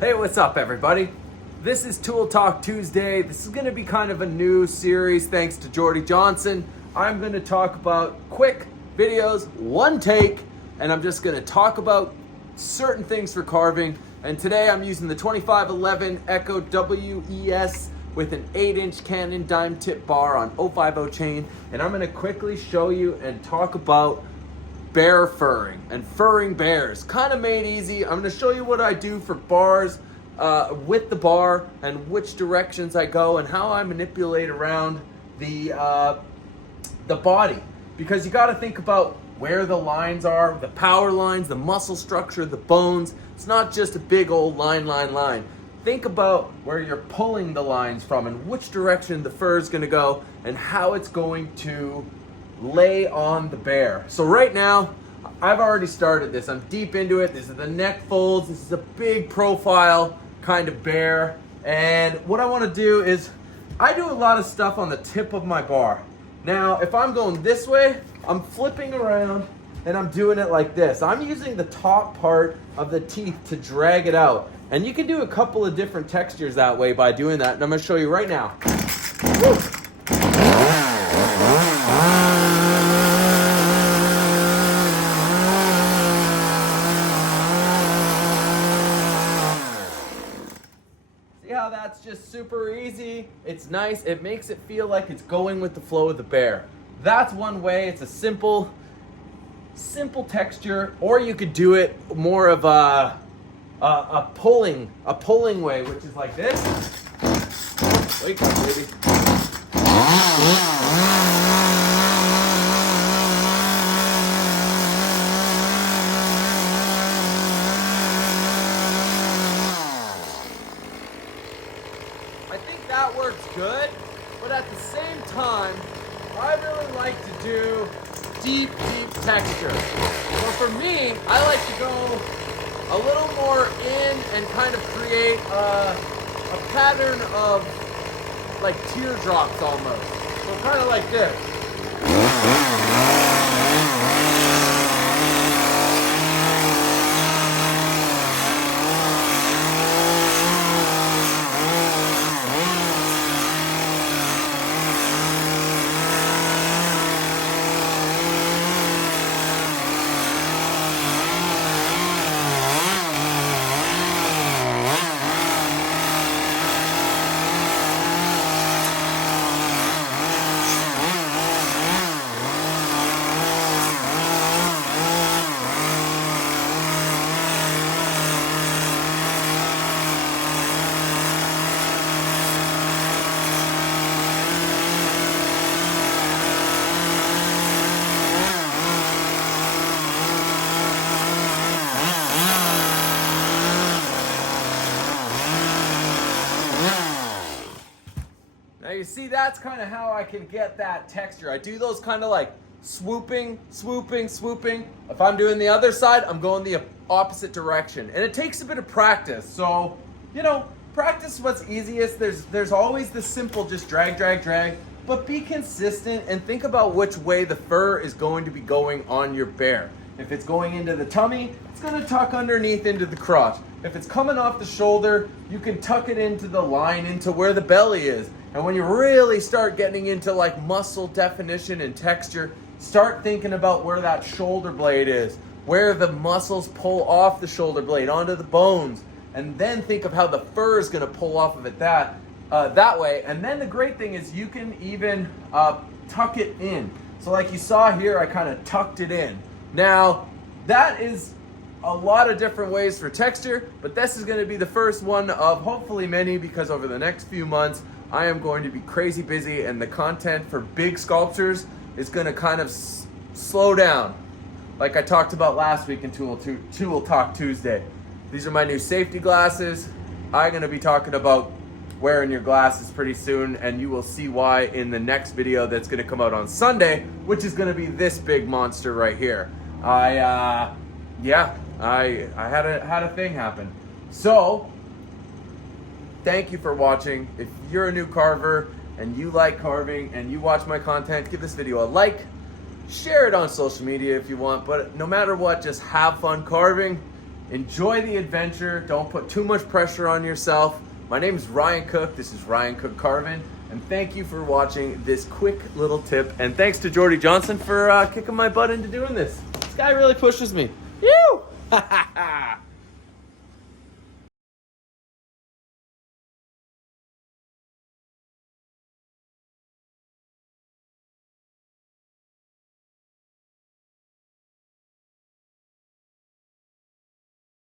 Hey, what's up, everybody? This is Tool Talk Tuesday. This is going to be kind of a new series thanks to Jordy Johnson. I'm going to talk about quick videos, one take, and I'm just going to talk about certain things for carving. And today I'm using the 2511 Echo WES with an 8-inch Canon dime tip bar on 050 chain. And I'm going to quickly show you and talk about bear furring and furring bears. Kind of made easy. I'm going to show you what I do for bars with the bar and which directions I go and how I manipulate around the body, because you got to think about where the lines are, the power lines, the muscle structure, the bones. It's not just a big old line. Think about where you're pulling the lines from and which direction the fur is going to go and how it's going to lay on the bear. So right now, I've already started this. I'm deep into it. This is the neck folds. This is a big profile kind of bear. And what I want to do is, I do a lot of stuff on the tip of my bar. Now, if I'm going this way, I'm flipping around and I'm doing it like this. I'm using the top part of the teeth to drag it out. And you can do a couple of different textures that way by doing that. And I'm going to show you right now. Woo! That's just super easy. It's nice. It makes it feel like it's going with the flow of the bear. That's one way. It's a simple texture. Or you could do it more of a pulling way, which is like this. Wake up, baby. I think that works good, but at the same time, I really like to do deep texture. So for me, I like to go a little more in and kind of create a pattern of like teardrops almost. So kind of like this. Now you see, that's kind of how I can get that texture. I do those kind of like swooping. If I'm doing the other side, I'm going the opposite direction. And it takes a bit of practice. So, practice what's easiest. There's always the simple just drag. But be consistent and think about which way the fur is going to be going on your bear. If it's going into the tummy, it's going to tuck underneath into the crotch. If it's coming off the shoulder, you can tuck it into the line, into where the belly is. And when you really start getting into like muscle definition and texture, start thinking about where that shoulder blade is, where the muscles pull off the shoulder blade onto the bones, and then think of how the fur is going to pull off of it that way. And then the great thing is you can even tuck it in. So like you saw here, I kind of tucked it in. Now, that is a lot of different ways for texture, but this is going to be the first one of hopefully many, because over the next few months, I am going to be crazy busy and the content for big sculptures is going to kind of slow down. Like I talked about last week in Tool Talk Tuesday. These are my new safety glasses. I'm going to be talking about wearing your glasses pretty soon, and you will see why in the next video that's going to come out on Sunday, which is going to be this big monster right here. I had a thing happen. So, thank you for watching. If you're a new carver and you like carving and you watch my content, give this video a like, share it on social media if you want, but no matter what, just have fun carving Enjoy the adventure. Don't put too much pressure on yourself. My name is Ryan Cook. This is Ryan Cook Carvin. And thank you for watching this quick little tip. And thanks to Jordy Johnson for kicking my butt into doing this. This guy really pushes me. Phew!